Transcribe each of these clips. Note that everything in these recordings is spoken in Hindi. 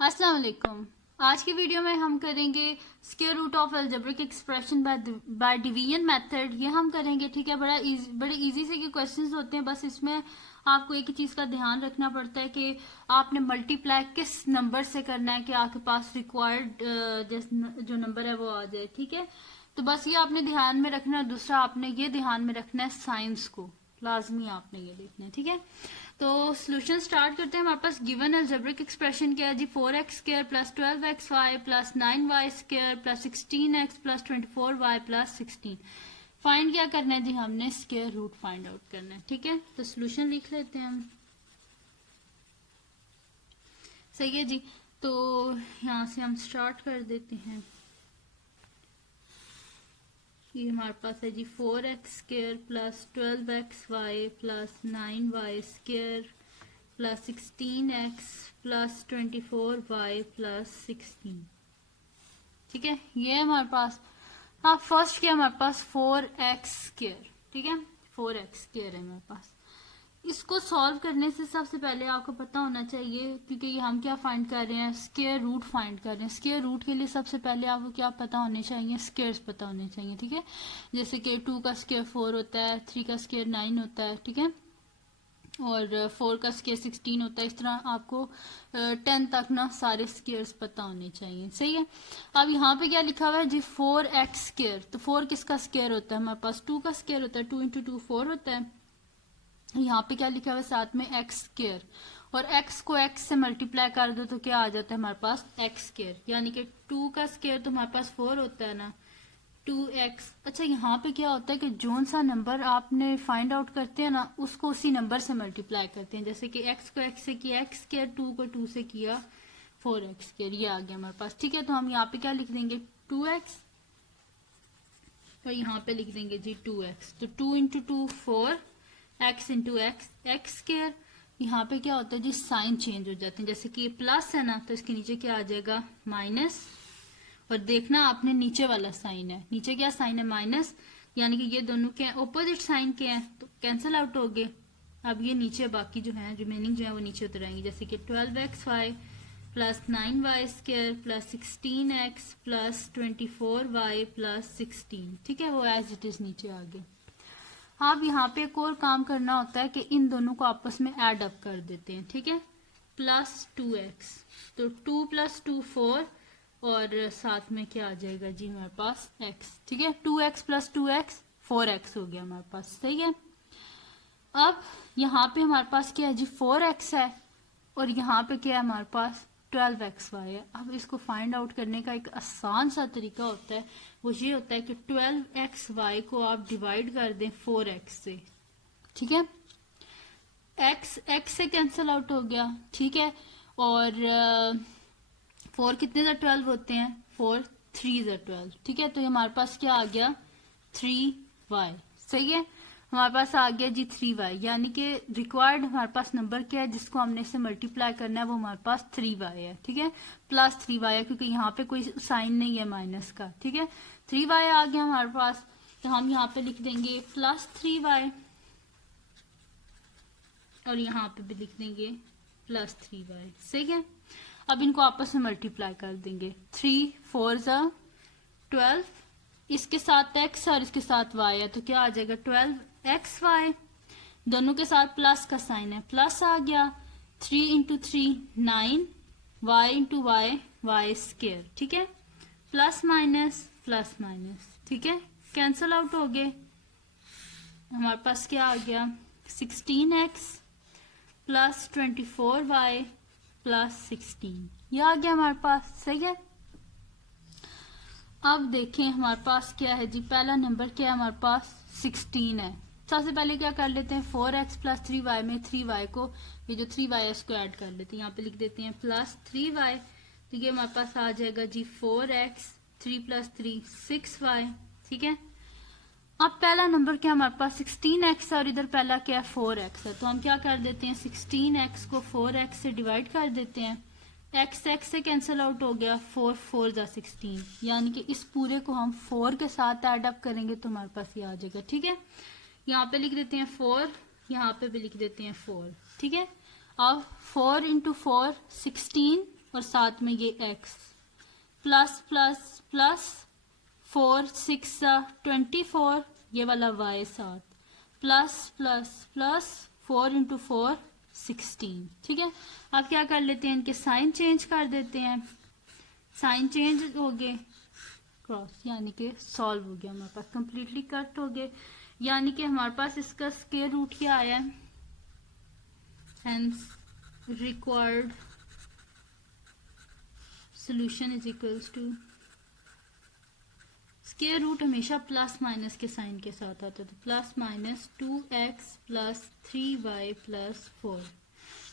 अस्सलाम वालेकुम। आज की वीडियो में हम करेंगे square root of algebraic expression by division method. ये हम करेंगे, ठीक है। बड़े इजी से ये क्वेश्चंस होते हैं। बस इसमें आपको एक ही चीज का ध्यान रखना पड़ता है कि आपने मल्टीप्लाई किस नंबर से करना है कि आपके पास रिक्वायर्ड जो नंबर है वो आ जाए, ठीक है। तो बस ये आपने ध्यान में रखना है। दूसरा आपने ये ध्यान में रखना है साइंस को, लाजमी आपने ये देखना है, ठीक है। तो सोल्यूशन स्टार्ट करते हैं। हमारे पास गिवन अलजेब्रिक एक्सप्रेशन क्या है जी, 4x square plus 12xy plus 9y square plus 16x plus 24y plus 16। Find क्या करना है जी, हमने स्क्वायर रूट फाइंड आउट करना है, ठीक है। तो सोल्यूशन लिख लेते हैं हम। सही है जी। तो यहाँ से हम स्टार्ट कर देते हैं। ये हमारे पास है जी 4x square plus 12xy plus 9y square plus 16x plus 24y plus 16, ठीक है। ये है हमारे पास। हाँ, फर्स्ट क्या हमारे पास 4x स्क्वायर, ठीक है। 4x स्क्वायर है हमारे पास। इसको सॉल्व करने से सबसे पहले आपको पता होना चाहिए, क्योंकि ये हम क्या फाइंड कर रहे हैं, स्क्वायर रूट फाइंड कर रहे हैं। स्क्वायर रूट के लिए सबसे पहले आपको क्या पता होने चाहिए, स्क्वायर्स पता होने चाहिए, ठीक है। जैसे कि 2 का स्क्वायर 4 होता है, 3 का स्क्वायर 9 होता है, ठीक है। और 4 का स्क्वायर 16 होता है। इस तरह आपको 10 तक ना सारे स्क्वायर्स पता होने चाहिए, सही है। अब यहाँ पे क्या लिखा हुआ है जी, 4x स्क्वायर। तो 4 किसका स्क्वायर होता है, हमारे पास 2 का स्क्वायर होता है। 2 इंटू 2 4 होता है। यहाँ पे क्या लिखा हुआ है साथ में x स्क्वायर, और x को x से मल्टीप्लाई कर दो तो क्या आ जाता है हमारे पास x स्क्वायर, यानी कि 2 का स्क्वायर तो हमारे पास 4 होता है ना, 2x। अच्छा, यहाँ पे क्या होता है कि जोन सा नंबर आपने फाइंड आउट करते हैं ना, उसको उसी नंबर से मल्टीप्लाई करते हैं। जैसे कि x को x से किया x स्क्वायर, 2 को 2 से किया 4x स्क्वायर, ये आ गया हमारे पास, ठीक है। तो हम यहाँ पे क्या लिख देंगे 2x, तो यहाँ पे लिख देंगे जी 2x। तो 2 into 2 4, x into x x square. यहाँ पे क्या होता है जी, साइन चेंज हो जाते हैं। जैसे कि ये प्लस है ना, तो इसके नीचे क्या आ जाएगा माइनस। और देखना आपने नीचे वाला साइन है, नीचे क्या साइन है माइनस, यानी कि ये दोनों क्या ऑपोजिट साइन के हैं, तो कैंसिल आउट हो गए। अब ये नीचे बाकी जो है रिमेनिंग जो है वो नीचे उतर आएंगे। जैसे कि 12xy plus 9y square plus 16x plus 24y plus 16, ठीक है। वो एज इट इज नीचे आ गए। अब यहाँ पे एक और काम करना होता है कि इन दोनों को आपस में ऐड अप कर देते हैं, ठीक है। प्लस 2x, तो 2 प्लस 2 4, और साथ में क्या आ जाएगा जी हमारे पास x, ठीक है। 2x प्लस 2x 4x हो गया हमारे पास, सही है। अब यहाँ पे हमारे पास क्या है जी 4x है, और यहाँ पे क्या है हमारे पास 12xy है। अब इसको फाइंड आउट करने का एक आसान सा तरीका होता है, वो ये होता है कि 12xy को आप डिवाइड कर दें 4x से, ठीक है। x से कैंसिल आउट हो गया, ठीक है। और 4 कितने ज़ा 12 होते हैं, 4 3 ज़ा 12, ठीक है। तो ये हमारे पास क्या आ गया 3y, सही है। हमारे पास आ गया जी 3y, यानी कि रिक्वायर्ड हमारे पास नंबर क्या है जिसको हमने से मल्टीप्लाई करना है, वो हमारे पास 3y है, ठीक है। प्लस 3y है, क्योंकि यहाँ पे कोई साइन नहीं है माइनस का, ठीक है। 3y आ गया हमारे पास, तो हम यहाँ पे लिख देंगे प्लस 3y, और यहाँ पे भी लिख देंगे प्लस 3y, सही है। अब इनको आपस में मल्टीप्लाई कर देंगे। 3 4 ज़ा 12, इसके साथ x और इसके साथ y है, तो क्या आ जाएगा 12xy। दोनों के साथ प्लस का साइन है, प्लस आ गया। 3 into 3 9, y into y y square, ठीक है। प्लस माइनस, ठीक है। कैंसल आउट हो गए। हमारे पास क्या आ गया 16x प्लस 24y प्लस 16, ये आ गया हमारे पास, सही है। अब देखें हमारे पास क्या है जी, पहला नंबर क्या है हमारे पास 16 है। सबसे पहले क्या कर लेते हैं 4x प्लस 3y में 3y को, ये जो 3y है इसको ऐड कर लेते हैं। यहाँ पे लिख देते हैं प्लस 3y, तो ये हमारे पास आ जाएगा जी 4x, 3 प्लस 3 6y, ठीक है। अब पहला नंबर क्या हमारे पास 16x है, और इधर पहला क्या है 4x है, तो हम क्या कर देते हैं 16x को 4x से डिवाइड कर देते हैं। x से कैंसिल आउट हो गया, 4 4 जा 16, यानी कि इस पूरे को हम 4 के साथ ऐड अप करेंगे तो हमारे पास ये आ जाएगा, ठीक है। यहाँ पे लिख देते हैं 4, यहाँ पे भी लिख देते हैं 4, ठीक है। अब 4 इंटू 4 16, और साथ में ये x प्लस प्लस प्लस 4 6 24 ये वाला y साथ प्लस प्लस प्लस 4 इंटू 4 16। ठीक है, आप क्या कर लेते हैं, इनके साइन चेंज कर देते हैं, साइन चेंज हो गए क्रॉस, यानी कि सॉल्व हो गया हमारे पास, कंप्लीटली कट हो गए, यानी कि हमारे पास इसका स्क्वायर रूट क्या आया है, hence required solution is equals to, square root हमेशा प्लस माइनस के साइन के साथ आता है, तो plus minus 2x plus 3y plus 4,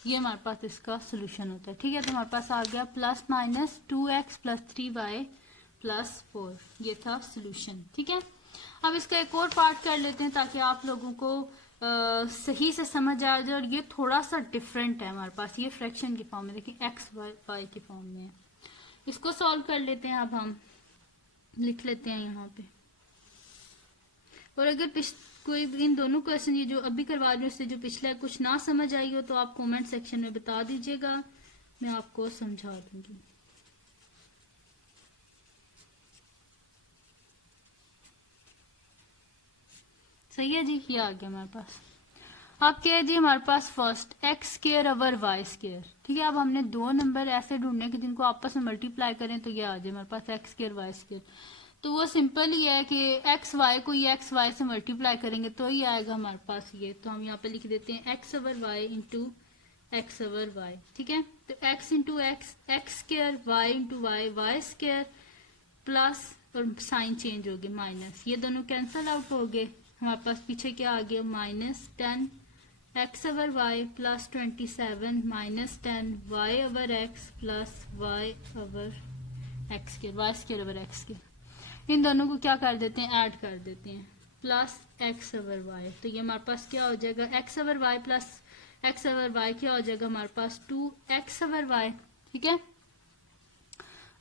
ये हमारे पास इसका सोल्यूशन होता है। ठीक है, तो हमारे पास आ गया plus minus 2x plus 3y plus 4, ये था सोल्यूशन। ठीक है, अब इसका एक और पार्ट कर लेते हैं ताकि आप लोगों को सही से समझ आ जाए, और ये थोड़ा सा डिफरेंट है हमारे पास, ये फ्रैक्शन की फॉर्म में, देखिए x y की फॉर्म में है। इसको सॉल्व कर लेते हैं, अब हम लिख लेते हैं यहाँ पे, और अगर कोई इन दोनों क्वेश्चन ये जो अभी करवा रही हूँ उससे जो पिछला है कुछ ना समझ आई हो तो आप कमेंट सेक्शन में बता दीजिएगा, मैं आपको समझा दूंगी। सही है जी, ये आ गया हमारे पास। अब क्या है जी हमारे पास first x square over y square. ठीक है, अब हमने दो नंबर ऐसे ढूंढने के जिनको आपस में मल्टीप्लाई करें तो ये आ जाए हमारे पास एक्स स्क्वायर वाई स्क्वायर। तो वो सिंपल ही है कि एक्स वाई को ये एक्स वाई से मल्टीप्लाई करेंगे तो ही आएगा हमारे पास ये, तो हम यहाँ पे लिख देते हैं x over y into x over y. ठीक है, तो x into x x square, y into y y square, plus और साइन चेंज हो गए माइनस, ये दोनों कैंसल आउट हो गए, हमारे पास पीछे क्या आ गया minus 10 x over y plus 27 minus 10 y over x plus y over x के, वाई स्क्वायर ओवर एक्स के, इन दोनों को क्या कर देते हैं ऐड कर देते हैं, प्लस एक्स ओवर वाई, तो ये हमारे पास क्या हो जाएगा x over y plus x over y क्या हो जाएगा हमारे पास 2 एक्स ओवर वाई। ठीक है,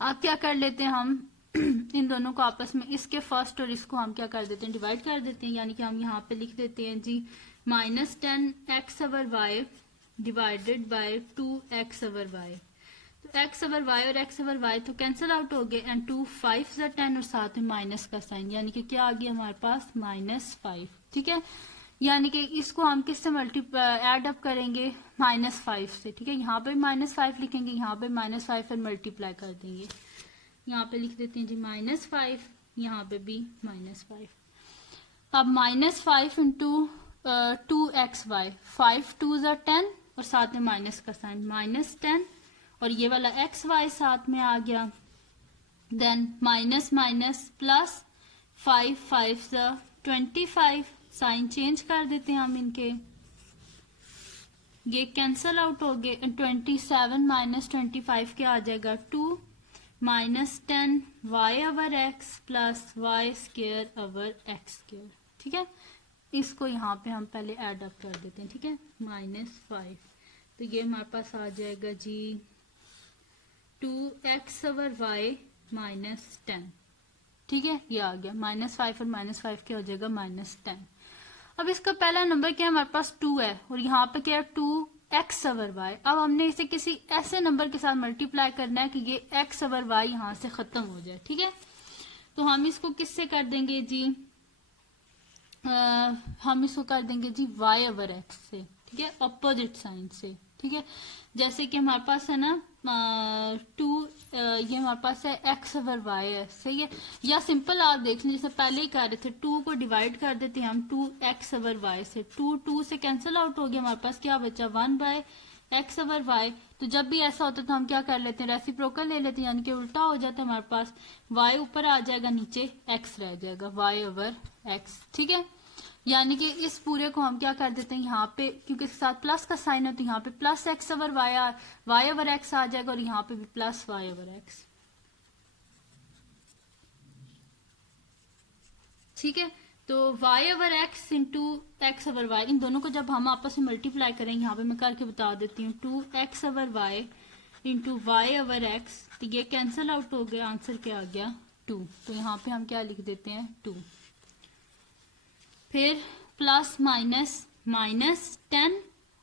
अब क्या कर लेते हैं हम इन दोनों को आपस में, इसके फर्स्ट और इसको हम क्या कर देते हैं डिवाइड कर देते हैं, यानी कि हम यहाँ पे लिख देते हैं जी minus 10 x over y divided by 2 x over y, तो एक्स ओवर वाई और एक्स ओवर वाई तो कैंसिल आउट हो गए, एंड 2 5 10 और साथ में माइनस का साइन, यानी कि क्या आ गया हमारे पास -5। ठीक है, यानी कि इसको हम किससे ऐड अप करेंगे -5 से। ठीक है, यहाँ पे -5 लिखेंगे, यहाँ पे -5 फिर मल्टीप्लाई कर देंगे, यहाँ पे लिख देते हैं जी -5, यहाँ पे भी -5। अब -5 इंटू 2xy, 5 2 10 और साथ में माइनस का साइन -10, और ये वाला xy साथ में आ गया, then minus minus plus 5 5 25, sign change कर देते हैं हम इनके, ये कैंसल आउट हो गए, 27 माइनस 25 क्या आ जाएगा 2 -10 y over x plus y square over x square. ठीक है, इसको यहाँ पे हम पहले ऐड अप कर देते हैं। ठीक है, -5, तो ये हमारे पास आ जाएगा जी 2x ओवर y -10। ठीक है, ये आ गया -5 और -5 क्या हो जाएगा -10। अब इसका पहला नंबर क्या है हमारे पास 2 है, और यहाँ पे क्या है 2x ओवर वाई। अब हमने इसे किसी ऐसे नंबर के साथ मल्टीप्लाई करना है कि ये x ओवर वाई यहाँ से खत्म हो जाए। ठीक है, तो हम इसको किससे कर देंगे जी, हम इसको कर देंगे जी y ओवर x से। ठीक है, अपोजिट साइन से। ठीक है, जैसे कि हमारे पास है ना 2, ये हमारे पास है x ओवर y है, सही है, या सिंपल आप देख लें जैसे पहले ही कर रहे थे, 2 को डिवाइड कर देते हैं हम 2x ओवर y से, 2 से कैंसिल आउट हो गया, हमारे पास क्या बचा 1/x ओवर y। तो जब भी ऐसा होता है तो हम क्या कर लेते हैं रेसिप्रोकल ले लेते हैं, यानी कि उल्टा हो जाता है, हमारे पास y ऊपर आ जाएगा, नीचे x रह जाएगा, y ओवर x। ठीक है, यानी कि इस पूरे को हम क्या कर देते हैं यहाँ पे, क्योंकि इसके साथ प्लस का साइन है तो यहाँ पे plus x over y over x आ जाएगा, और यहाँ पे भी प्लस y ओवर x। ठीक है, तो y over x into x over y, इन दोनों को जब हम आपस में मल्टीप्लाई करेंगे, यहाँ पे मैं करके बता देती हूँ 2x over y into y over x, तो ये कैंसिल आउट हो गया, आंसर क्या आ गया 2। तो यहाँ पे हम क्या लिख देते हैं 2, फिर प्लस माइनस -10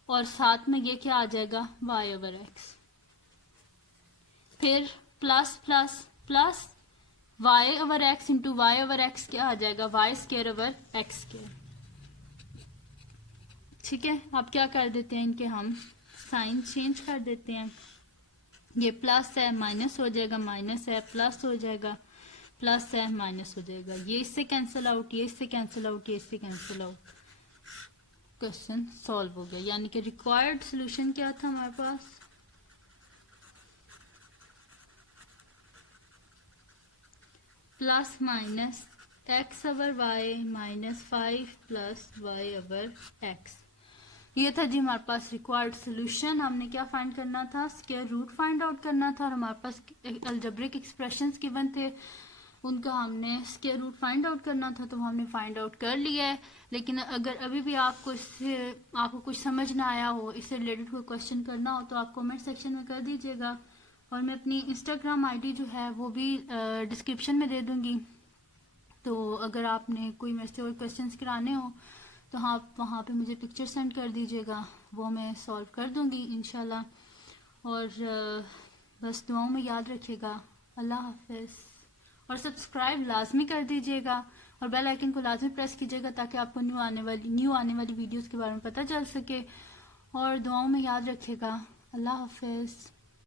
और साथ में ये क्या आ जाएगा y ओवर x। फिर plus plus plus y over x into y over x क्या आ जाएगा, y square over x square. ठीक है, अब क्या कर देते हैं, इनके हम साइन चेंज कर देते हैं। ये प्लस है माइनस हो जाएगा, माइनस है प्लस हो जाएगा, प्लस है माइनस हो जाएगा, ये इससे कैंसिल आउट, ये इससे कैंसिल आउट, ये इससे कैंसिल आउट। क्वेश्चन सॉल्व हो गया। यानी कि रिक्वायर्ड सोल्यूशन क्या था हमारे पास, plus minus x over y minus 5 plus y over x. ये था जी हमारे पास रिक्वायर्ड सोल्यूशन। हमने क्या फाइंड करना था, स्क्वायर रूट फाइंड आउट करना था, और हमारे पास अलजेब्रिक एक्सप्रेशंस गिवन थे, उनका हमने स्क्वायर रूट फाइंड आउट करना था, तो हमने फाइंड आउट कर लिया है। लेकिन अगर अभी भी आपको कुछ समझ ना आया हो, इससे रिलेटेड कोई क्वेश्चन करना हो, तो आप कमेंट सेक्शन में कर दीजिएगा, और मैं अपनी इंस्टाग्राम आईडी जो है वो भी डिस्क्रिप्शन में दे दूंगी। तो अगर आपने कोई मेरे से और क्वेश्चंस कराने हो तो आप वहाँ पे मुझे पिक्चर सेंड कर दीजिएगा, वो मैं सॉल्व कर दूंगी इंशाल्लाह। और बस दुआओं में याद रखिएगा। अल्लाह हाफिज़। और सब्सक्राइब लाजमी कर दीजिएगा, और बेल आइकन को लाजमी प्रेस कीजिएगा, ताकि आपको न्यू आने वाली वीडियोस के बारे में पता चल सके। और दुआओं में याद रखिएगा। अल्लाह हाफिज़।